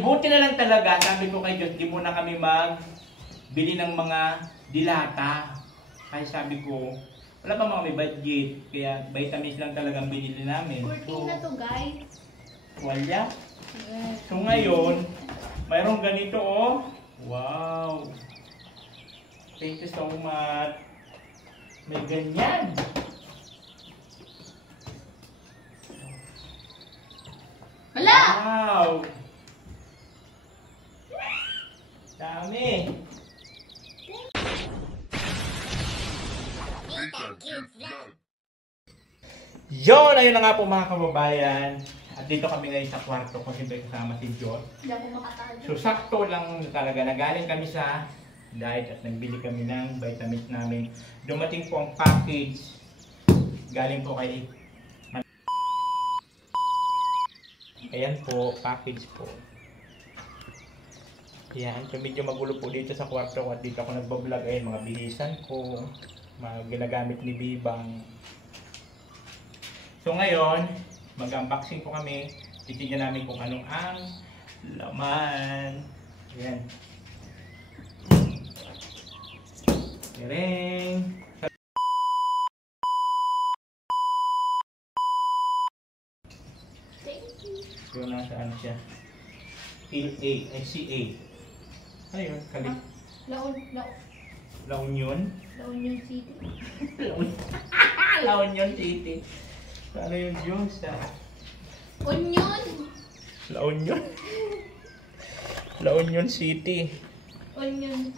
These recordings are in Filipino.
buti na lang talaga, sabi ko kay Diyos, di muna kami magbili ng mga dilata. Kaya sabi ko, wala pa mga may budget, kaya vitamins lang talagang binili namin. 14 na to guys. Wala. So ngayon, mayroong ganito oh. Wow. Thank you so much. May ganyan. Hala! Wow. Dami. Yon, ayun na nga po mga kababayan. At dito kami ngayon sa kwarto ko, siyempre kasama si John. Hindi ako makatago. So sakto lang talaga, nagaling kami sa diet at nagbili kami ng vitamins namin. Dumating po ang package. Galing po kay... Ayan po, package po. Ayan, so medyo magulo po dito sa kwarto ko at dito ako nagbablog. Ayan, mga bihisan ko, mga ginagamit ni Bibang. So ngayon, mag-unboxing po kami. Titignan namin kung anong ang laman. Ayan. Ring. Thank you. So nasaan siya? CA. Ano yun? La Union? La Union City. La Union City. Ano yun Diyos? Onion! La Union? La Union City. Onion.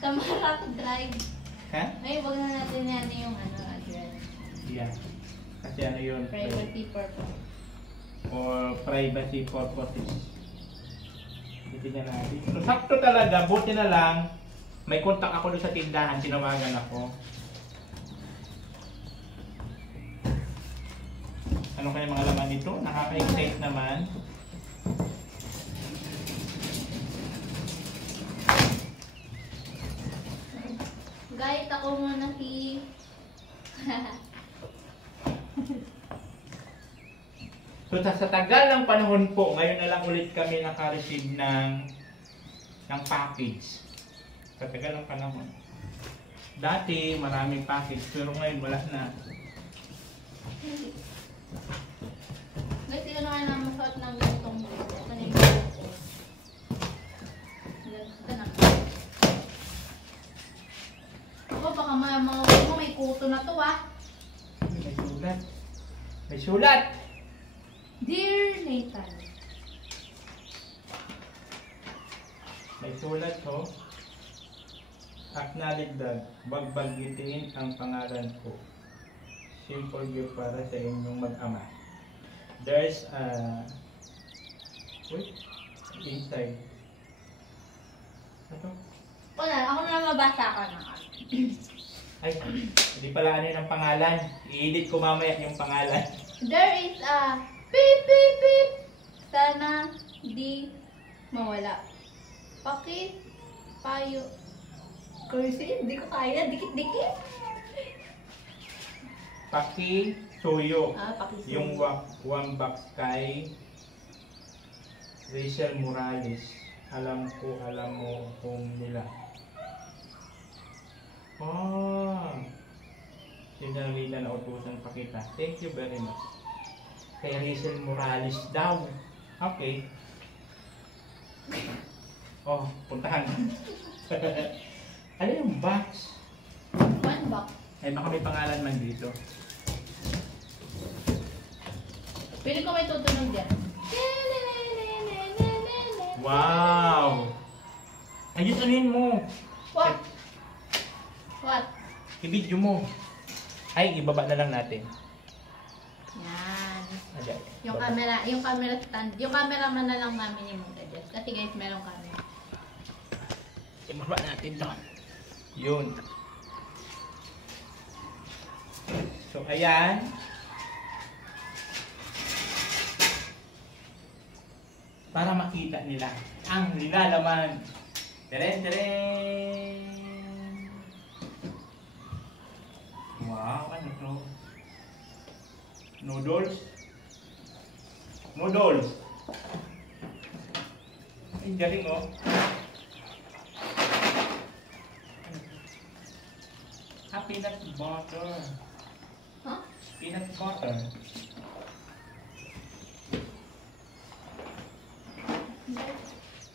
Tamarack Drive. Ha? Ay, wag na natin yan yung address. Yeah. Kasi ano yun? Privacy purpose. Or privacy purposes. Titignan natin. So sakto talaga, buti na lang. May contact ako doon sa tindahan, tinawagan ako. Ano kaya mga laman nito? Nakaka-excite naman. Guys, ako muna si... So sa tagal ng panahon po, ngayon na lang ulit kami naka-receive ng package. Sa tagal ng panahon. Dati maraming package, pero ngayon wala na. Guys, ito na nga na masuot ng ganitong manimigay ko. Ito na. Ako, baka mga may kuto na to May sulat. May sulat! Dear Nathan. May sulat ho. Acknowledge that bagbanggitin ang pangalan ko. Simple gift para sa inyong mag-ama. There's a... Wait. Inside. Ano? Wala, ako na mabasa ka na. Ay, hindi pala ano yun ang pangalan. I-edit ko mamaya yung pangalan. There is a beep beep beep. Sana di mawala. Payo. Cursive, hindi ko kaya. Dikit-dikit. Pakisuyo. Pakisuyo. Yung one box kay Rachel Morales. Alam mo kung nila. Sinalila na utusan pa kita. Thank you very much. Kay Rachel Morales daw. Okay. Puntahan. Ano yung box? One box. Ay, baka may pangalan man dito. Pili ko may tutunog dyan. Wow! Ayun, anin mo? What? I-video mo. Ay, ibaba na lang natin. Yan. Ayan. Yung camera stand. Yung cameraman na lang namin yung mag-adjust. Kasi guys, merong camera. Ibaba natin doon. Yun. So, ayan. Para makita nila ang nilalaman. Teren, teren! Wow, ano to? Noodles? Noodles. Ay, galing oh. Ah, peanut butter. Huh? Peanut butter.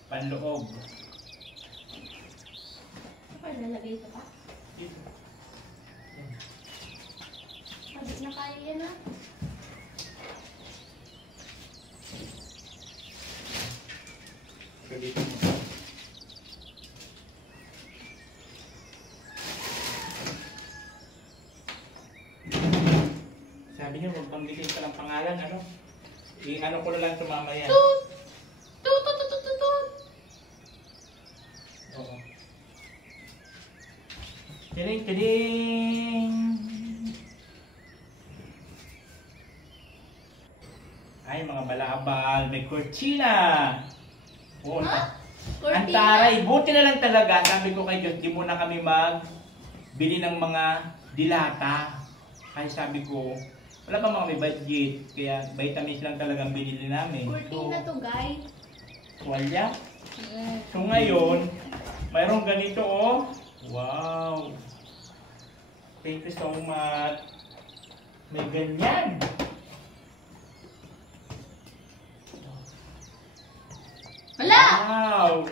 Panloob. Ano nalagay ito pa? Dito. Yan. Mabit na kaya yan ah. So, dito mo. Sabi niyo, huwag banggitin ka ng pangalan, ano? I-ano ko na lang ito mamaya. Tut! Tut! Tut! Tut! Tut! Tut! Oo. Tiring, tiring! Ay, mga balabal, may cortina! Oh, Ha? ang Cortina? taray, buti na lang talaga. Sabi ko kay Diyos, di muna kami bili ng mga dilata. Kaya sabi ko, wala pa mga may budget. Kaya vitamins lang talagang binili namin. Cortina to, guys. Tuwalya. So ngayon, mayroong ganito oh. Wow! Thank you so much. May ganyan. Hala! Wow!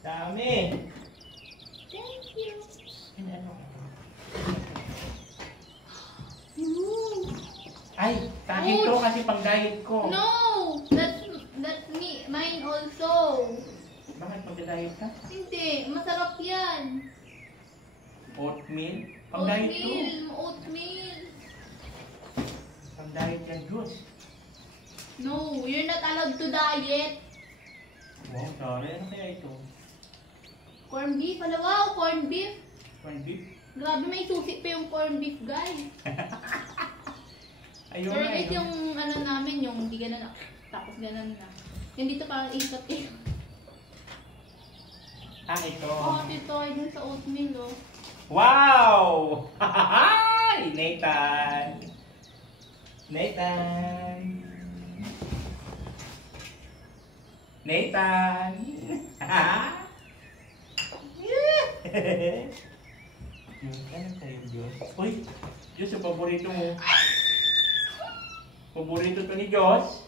Dami! Thank you. Ano? Ooh. Ay, tahin to kasi pang diet ko. No! That's me. Mine also. Bakit mag-diet ka? Hindi. Masarap yan. Oatmeal? Pang diet to. Oatmeal. Pang diet yan, Diyos. No, you're not allowed to diet. Wow, sorry. Ano kaya ito? Corn beef. Hala, wow, corn beef. Corn beef? Grabe, may susi pa yung corn beef, guys. Ayun Pero na, guys, ayun. yung ano namin, yung hindi ganun na. Tapos ganun na. Yung dito parang ikot eh. Ah, ito. Oh, dito ay dun sa oatmeal, oh. Wow! Hi, Nathan! Nathan! Nathan! Ano tayo, Diyos? Uy! Diyos, yung paborito mo. Paborito to ni Diyos.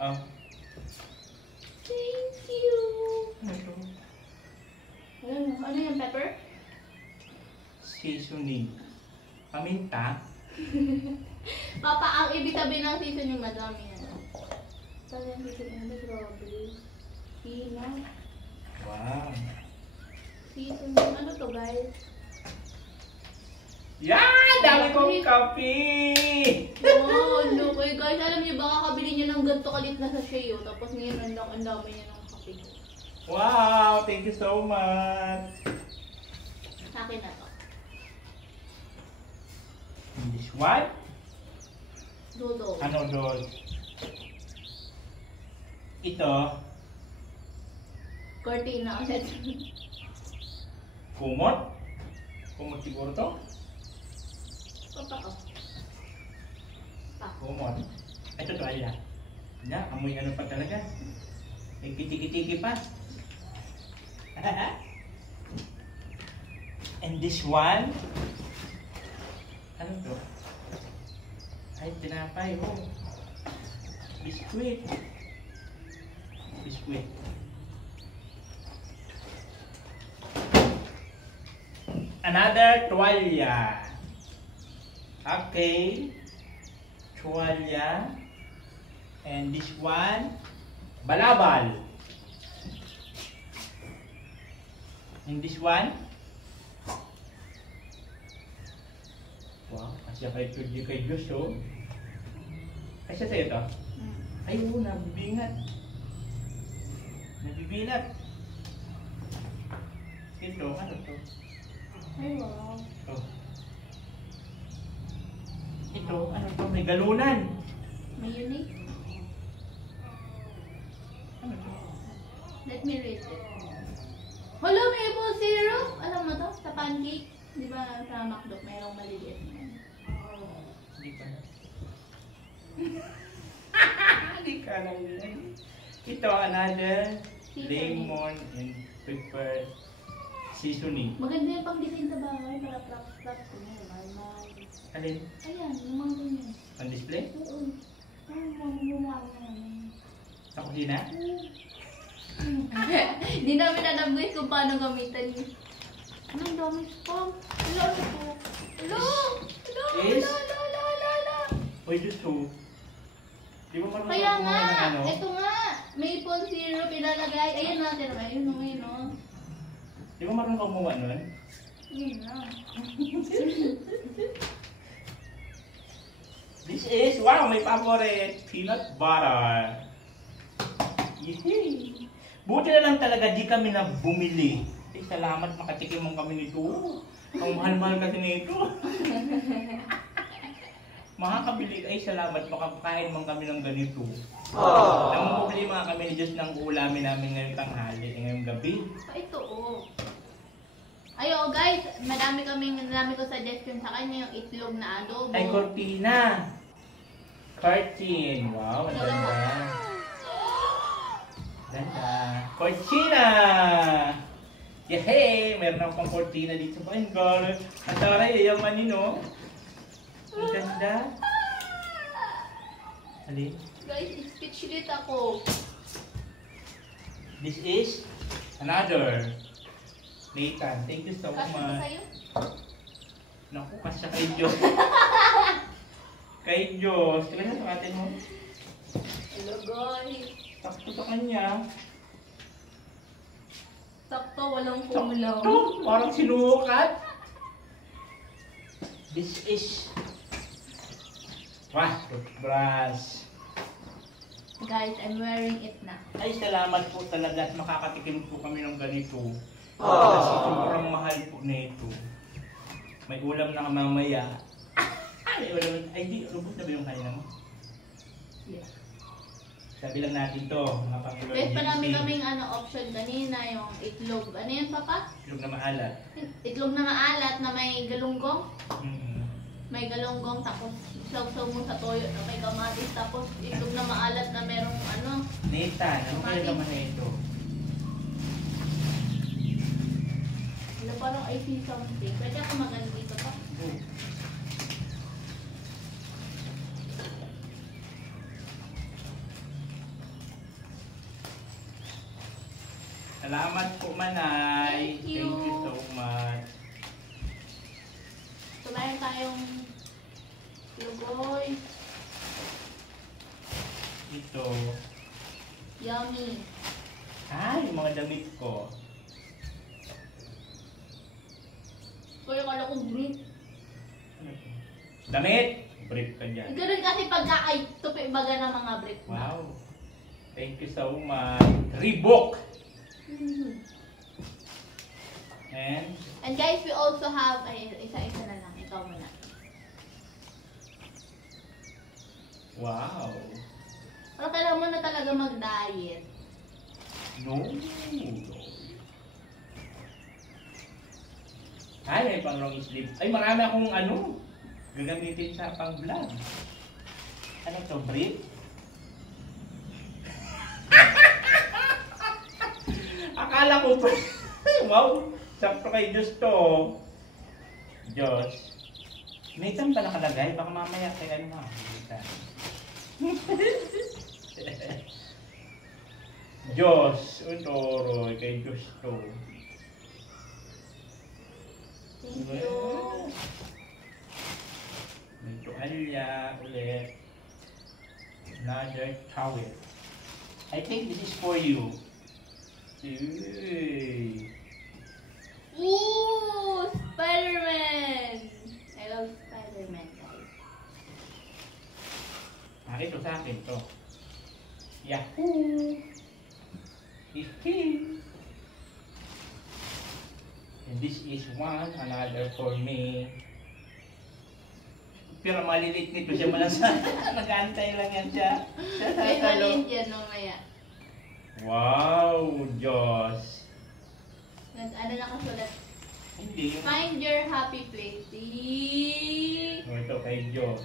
Oh. Thank you. Ano to? Ano yung pepper? Seasoning. Paminta. Papa, ang ibig sabihin ng season yung madami yan. Sabi yung season yung strawberry. Peanut. Wow. Season yung ano to, guys? Yan! Dami kong kape! Oh, look. Eh, guys, alam niyo, baka kabili niyo ng ganito kalit na sachet, oh. Tapos ngayon, ang dami niya ng kape. Wow! Thank you so much! Sa akin na to. And this one? Dodo. Ano doon? Ito, Cortina ulit. kumot. Kumot siguro to? Papa, oh. Kumot. Ito to, ayan. Na, amoy ano pa talaga. May kitiki-tiki pa. And this one? Ano to? Ay, tinapay, oh. Biskuit. Biskuit. Another tuwalya. Okay. Tuwalya. And this one, balabal. And this one, wow, kasi kay Diyos, oh. Kasi sa'yo to? Ay, oo, nabibingat. Nabibinat. Ito, ano to? Ay, wow. Oh. Ito, ano to? May galunan. Mayonnaise. Ano to? Let me read it. Hello, maple syrup. Alam mo to? Sa pancake. Di ba sa McDo, mayroong maliliit na yan? Hindi ka na. Hindi ka na yun. Ito, another lemon and pepper seasoning. Maganda yung pang-design sa bahay para props ko na. Malmal. Alin? Ayan, yung mga ganyan. On display? Oo. Ay, mamumuha ko na yan. Sa kusina? Hindi namin alam guys kung paano gamitan yun. Anong dami spam? Hello, ano po? Hello! Hello! Yes? Hello! Uy, Diyos ko. Di ba marunong Kaya kumuha nga, ng ano? ito nga. Maple syrup ilalagay. Ayan natin. Ayun o, ayun o. Di ba marunong kumuha nun? Yun na. This is, wow, my favorite, peanut butter. Yehey! Buti na lang talaga di kami na bumili. Eh, salamat makatikim mo kami nito. Ang mahal-mahal kasi nito. Makakabili, ay salamat makakain mo kami ng ganito. Nang problema kami ni Diyos ng ulamin namin ngayong tanghali, ngayong gabi. Ito o. Ayo guys, madami ko suggestion sa kanya yung itlog na adobo. Ay, cortina. Curtain. Wow, ang ganda. Ganda. Cortina! Yehey! Meron akong cortina dito. Ay, God. Ang taray, yaman yun, no? Ang ganda. Halin? Guys, speechless ako. This is another. Nathan, thank you so Kasi ko much. sa'yo. Naku, kasya kay Diyos. Kay Diyos. Tignan mo sa atin mo. Hello guys. Sakto sa kanya. Sakto, walang kumulaw. Sakto. Parang sinukat. This is toothbrush. Guys, I'm wearing it na. Ay, salamat po talaga at makakatikim po kami ng ganito. Kasi sobrang mahal po nito. May ulam na mamaya. Ay, ulam. Ay, di. Lubos na ba yung kanina mo? Yeah. Sabi lang natin to, mga Panginoon. Guys, marami kaming option kanina, yung itlog. Ano yun, Papa? Itlog na maalat. Itlog na maalat na may galunggong. Mm-hmm. May galunggong, tapos isaw-saw mo sa toyo na may kamatis, tapos itlog na maalat na merong Nathan, ano kaya naman na ito? ano parang I feel something. Pwede ako mag-ano dito pa? Salamat po, Manay. Thank you. Thank you so much. So, meron tayong lugoy. Ito. Yummy. Yung mga damit ko. Kuya, kala ko brief. Ano to? Damit! Brief ka dyan. Ganun kasi pagka ay tupi baga ng mga brief. Wow. Thank you so much. Reebok! And guys, we also have, ay, isa-isa na lang. Ikaw muna. Wow. Pero kailangan mo na talaga mag-diet. No. Ay, may pang long sleeve. Ay, marami akong gagamitin sa pang-vlog. Ano to, brief? Akala ko pa. Wow, sakto kay Diyos to. Diyos. May tam ba nakalagay? Baka mamaya kay ano. Diyos. Utoroy kay Diyos to. Thank you. May tuwalya ulit. Another towel. I think this is for you. Yay. Ooh! Spider-Man! I love Spider-Man, guys. Ito sa akin to. Yahoo! Hihi! And this is another for me. Pero malilit nito siya malasal. Nag-antay lang yan siya. May maliit yan mamaya. Wow, Diyos. Ano nakasulat? Hindi yung... Find your happy place. Eee. Oh, ito kay Diyos.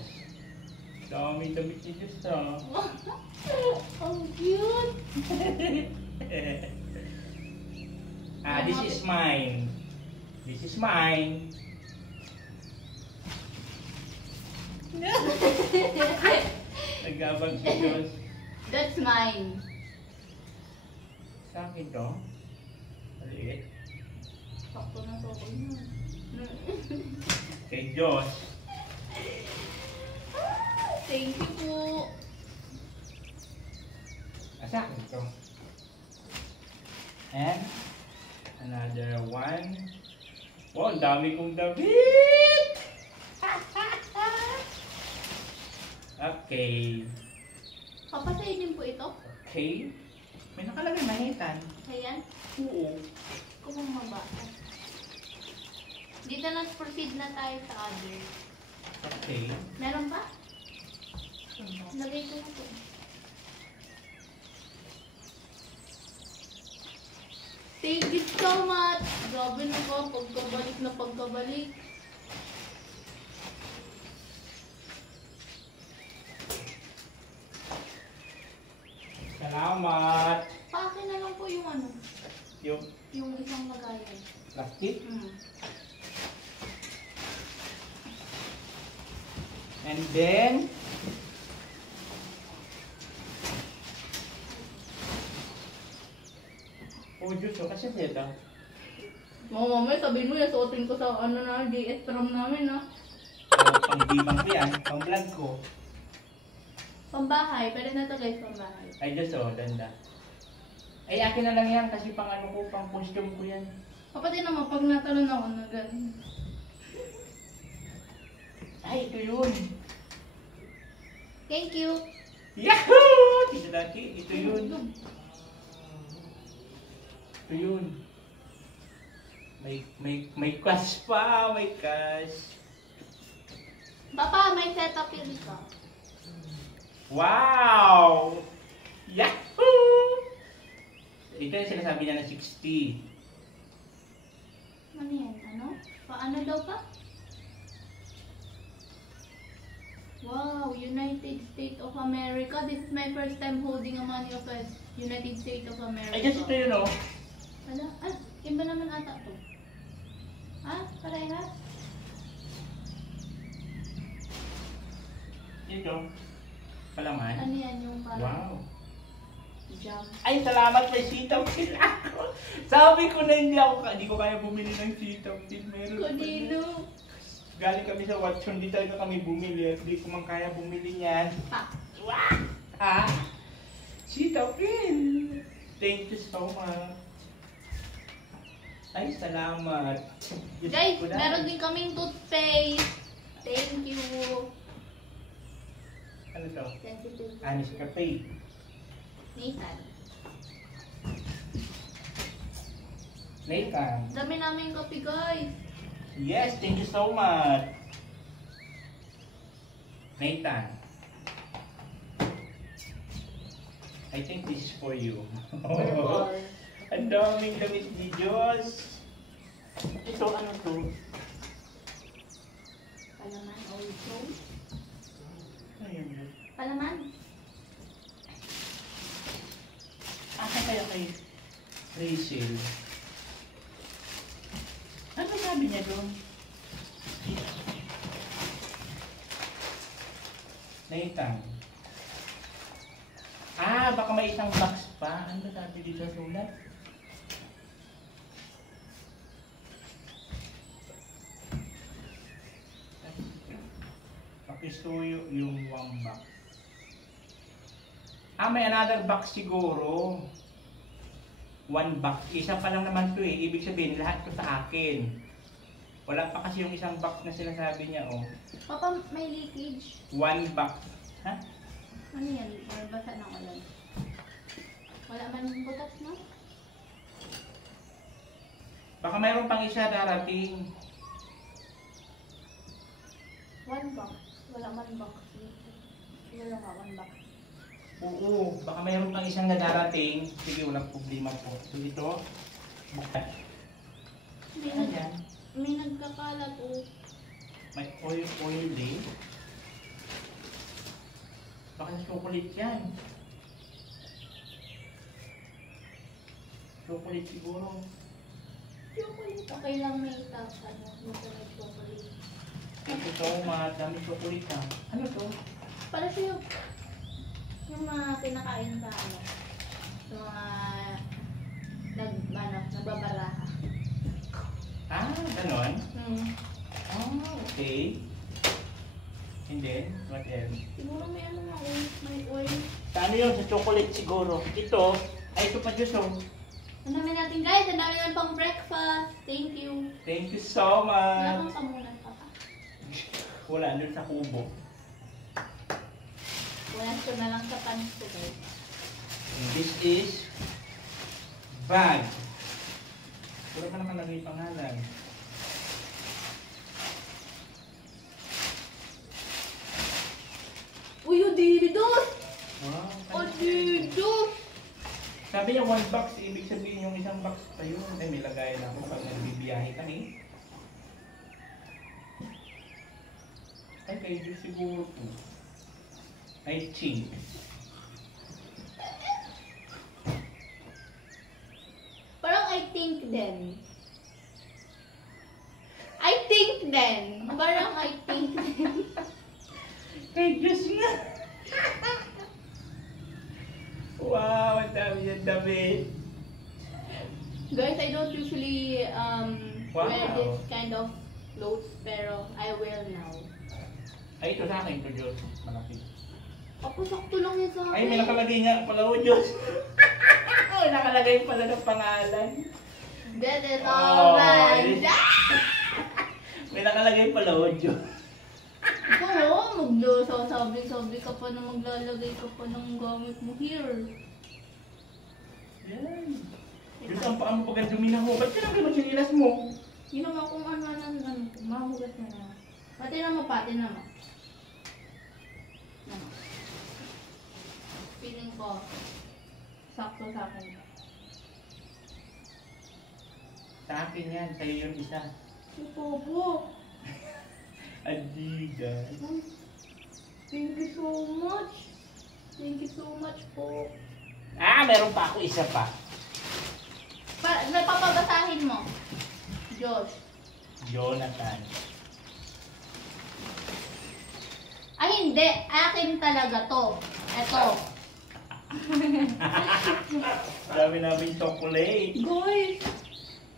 Dami damit ni Diyos ha. Ang cute. This is mine. This is mine. Nagabang si Diyos. That's mine. Sa akin to. Maliit. Sakto na to ko yun. Kay Diyos. Thank you po. Sa akin to. And another one. Wow, ang dami kong damit! Okay. Papasayin din po ito. Okay. May nakalagay mahitan. Ayan. Oo. Kung mabasa. Dito na proceed na tayo sa other. Okay. Meron pa? Lagay ko na po. Thank you so much! Grabe na ko, pagkabalik na pagkabalik. Salamat! Paakin na lang po yung ano, Yung yung isang lagayan. plastic. And then, oh Diyos, oh, kasi seta. Mamaya sabihin mo yan, suotin ko sa ano na, DS prom namin ha. Pang-bibang ko yan, pang-vlog ko. Pambahay, pwede na to guys, pambahay. Ay Diyos, oh, ganda. Ay, akin na lang yan kasi pang ano ko, pang costume ko yan. Kapatid naman, pag natalon ako na ganun. Ay, ito yun. Thank you! Yahoo! Tito Daki, ito yun. Ito yun. May cash pa, may cash. Papa, may setup yun ka. Wow! Yahoo! Ito yung sinasabi niya na 60. Ano yan? Ano? Paano daw pa? Wow, United States of America. This is my first time holding a money of a United States of America. Ay, kasi ito yun, oh. Wala? Iba naman ata to. Parehas? Ito. Palaman. Ano yan yung parang Wow. jam? Ay, salamat, may sitaw din ako. Sabi ko na hindi ko kaya bumili ng sitaw din. Meron pa Kodino. na. Galing kami sa Watson, di talaga kami bumili. Hindi ko man kaya bumili niyan. Pa. Wow! Ah! Sitaw din. Thank you so much. Ay, salamat. Diyos Guys, ko na. meron din kaming toothpaste. Thank you. Ano to? Sensitive. Anis Cafe. Nathan. Nathan. Dami namin kape guys. Yes, thank you so much. Nathan. I think this is for you. Ang daming damit ni Diyos. Ito, ano to? Palaman also. Ano yun? Palaman. Asa kaya kay Rachel? Ano sabi niya doon? Nathan. Baka may isang box pa. Ano ba sabi dito sa sulat? Pakisuyo yung one box. May another box siguro. One box. Isa pa lang naman to eh. Ibig sabihin, lahat to sa akin. Wala pa kasi yung isang box na sinasabi niya, oh. Papa, may leakage. One box. Ha? Ano yan? Or basa ng ulan? Wala man yung butas, no? Baka mayroon pang isa darating. One box. Wala man box. Wala ka, one box. Oo, baka mayroon pang isang na darating. Sige, walang problema po. So ito, bukas. Hindi Ano na. yan? May nagkakalat oh. May oil eh. Baka chocolate yan. Chocolate siguro. Chocolate. Okay lang may top. Ano? May chocolate. Ito, madami chocolate ha. Ano to? Para siya yung mga kinakain sa ano. Sa mga nagbabaraha. Ah, ganon? Hmm. Ah, okay. And then, what else? Siguro may ano na oil. May oil. Sa ano yun? Sa chocolate siguro. Ito, ay ito pa Diyos oh. Ang dami natin guys. Ang dami natin pang breakfast. Thank you. Thank you so Wala much. kang pamunan pa pa. Wala, dun sa kubo. Wala ko na lang sa panis ko guys. And this is bag. Wala pa naman lagay pangalan. Uy, Adidas! Wow. Adidas! Sabi niya 1 box, ibig sabihin yung isang box pa yun. Ay, may lagayan ako pag nagbibiyahe kami. Ay, kayo Diyos siguro po. I think. Parang I think then. I think then. Parang I think then. Kay Diyos nga. Wow, ang dami yan damit. Guys, I don't usually Wow. wear this kind of clothes, pero I will now. Ay, ito sa akin to Diyos. Malaki. Sakto lang yan sa akin. Ay, may nakalagay nga pala o Diyos. Ay, nakalagay pala ng pangalan. That is Oh, all right. May nakalagay pala o Diyos. Oo, sabi ka pa na maglalagay ka pa ng gamit mo here. Yan. Diyos, ang paa mo pag dumi na ho. Ba't ka naman sinilas mo? Ginawa kong mahugas na na. Pati na mo. Ano? Feeling ko, sakto sa akin. Sa akin yan, sa'yo yung isa. Popo, Adidas. thank you so much. Thank you so much po. Ah, meron pa ako isa pa. Napapabasahin mo. Josh. Jonathan. Ay hindi, akin talaga to. Eto. Dami namin chocolate. Guys,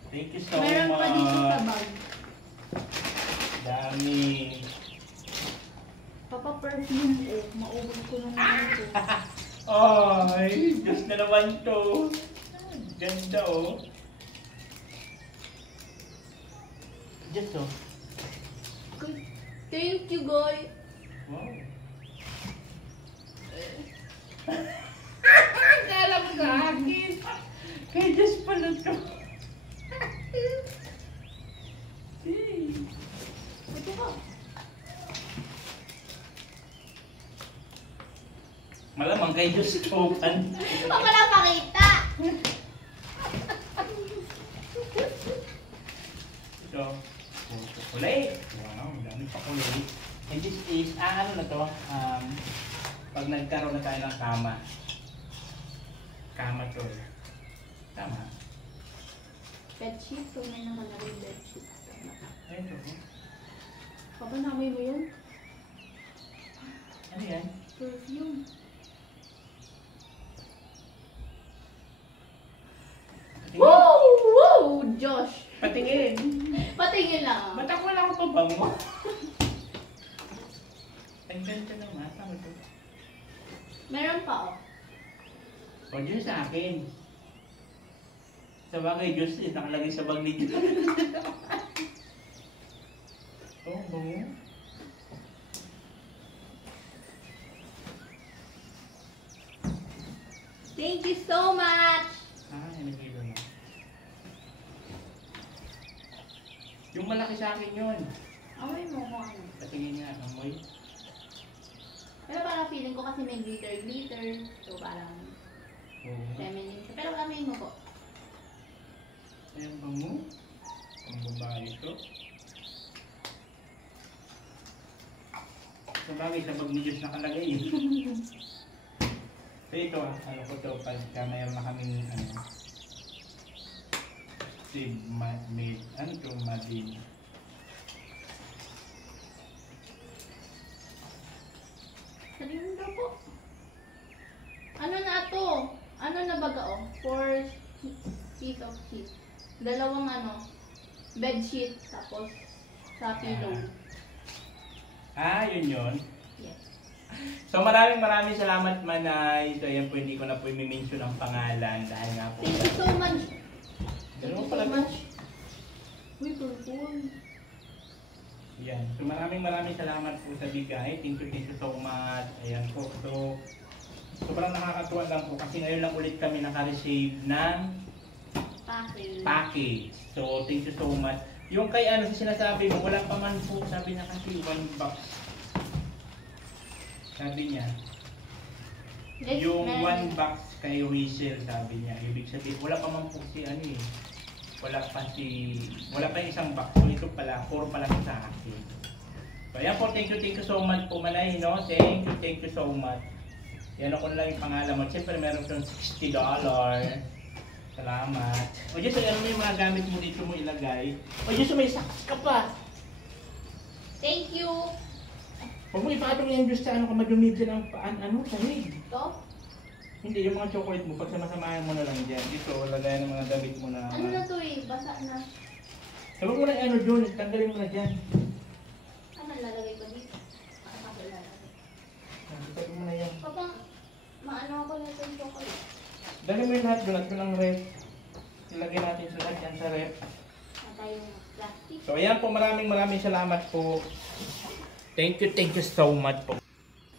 Thank you so meron much. pa dito sa bag. Dami. Papa-perfume eh. Maubos ko na naman ito. Ay, Diyos na naman to. Ganda oh. Diyos oh. Thank you, guys. Wow. Kala mo sa akin. Kay Diyos pala to. Ito ba? Malamang kay Diyos chokan. Huwag ko lang pakita. Ito. Chocolate. Wow, dami pa kulay. And this is, ano na to? Pag nagkaroon na tayo ng kama. Kama to. Tama. Bedsheet. So, may naman na rin bedsheet. Ito. Papa, namin mo yun? Ano yan? Perfume. Patingin. Woo! Woo! Josh. Patingin. Patingin lang. Ba't ako wala akong pabango? Ang ganda naman. Tama to. Meron pa oh. O Diyos sa akin. Sa bagay, Diyos eh. Nakalagay sa bag ni Diyos. Oh, bango. Thank you so much. Ah, inigilo na. Yung malaki sa akin yun. Amoy mo kung ano. Patingin nga, amoy. Pero parang feeling ko kasi may glitter. So parang Oo. feminine. Pero amoy mo po. Ayan, bango. Ang babae ito. Sa bagay, sa bag ni Diyos nakalagay eh. So ito, ano ko ito, pagka mayroon na kaming ano ito, madin. Sabihin daw po. Ano na ito? Ano na baga oh? 4 piece of sheet. Dalawang bed sheet tapos sa pillow. Yun yun. Yes. So maraming salamat Manay. So ayan po, hindi ko na po i-mention ang pangalan dahil nga po. Thank you so much. Thank you so much. Uy, purple. Yan. So maraming salamat po sa bigay. Thank you so much. Ayan po. So sobrang nakakatuwa lang po kasi ngayon lang ulit kami naka-receive ng package. So thank you so much. Yung kay sa sinasabi mo, wala pa man po, sabi niya kasi 1 box. Sabi niya. Yung 1 box kay Whistle, sabi niya. Ibig sabihin, wala pa man po si wala pa yung isang box. So ito pala, 4 pala sa akin. So ayan po, thank you so much po Manay, no? Thank you so much. Yan ako lang yung pangalan mo. Siyempre meron kang $60. Salamat. O Diyos, ano mo yung mga gamit mo dito mo ilagay? O Diyos, may socks ka pa. Thank you. Huwag mo ipatong yung Diyos sa ka madumi dyan ang sahig. Ito? Hindi, yung mga chocolate mo, pag samasamahan mo na lang dyan. Dito, lagay ng mga damit mo na. Ano na to basa na. Huwag mo na doon, tanggalin mo na dyan. Ano lalagay ko dito? Ako lalagay. Tanggalin mo na yan. Papa, maano ako na yung chocolate. Dali mo yung lahat doon at doon ang rep. Ilagay natin sa lahat yan sa rep. Matay yung plastic. So ayan po, maraming salamat po. Thank you so much po.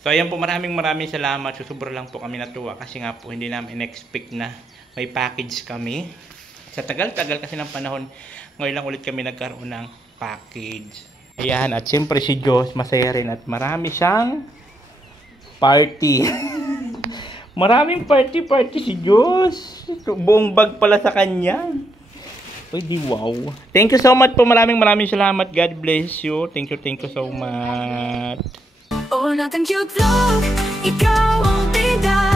So ayan po, maraming salamat. Susubra lang po kami natuwa kasi nga po hindi namin in-expect na may package kami. Sa tagal-tagal kasi ng panahon, ngayon lang ulit kami nagkaroon ng package. Ayan, at siyempre si Diyos masaya rin at marami siyang party. Maraming party si Diyos. Buong bag pala sa kanya. Uy, di wow. Thank you so much po. Maraming salamat. God bless you. Thank you so much. Oh, nothing cute vlog. Ikaw ang bida.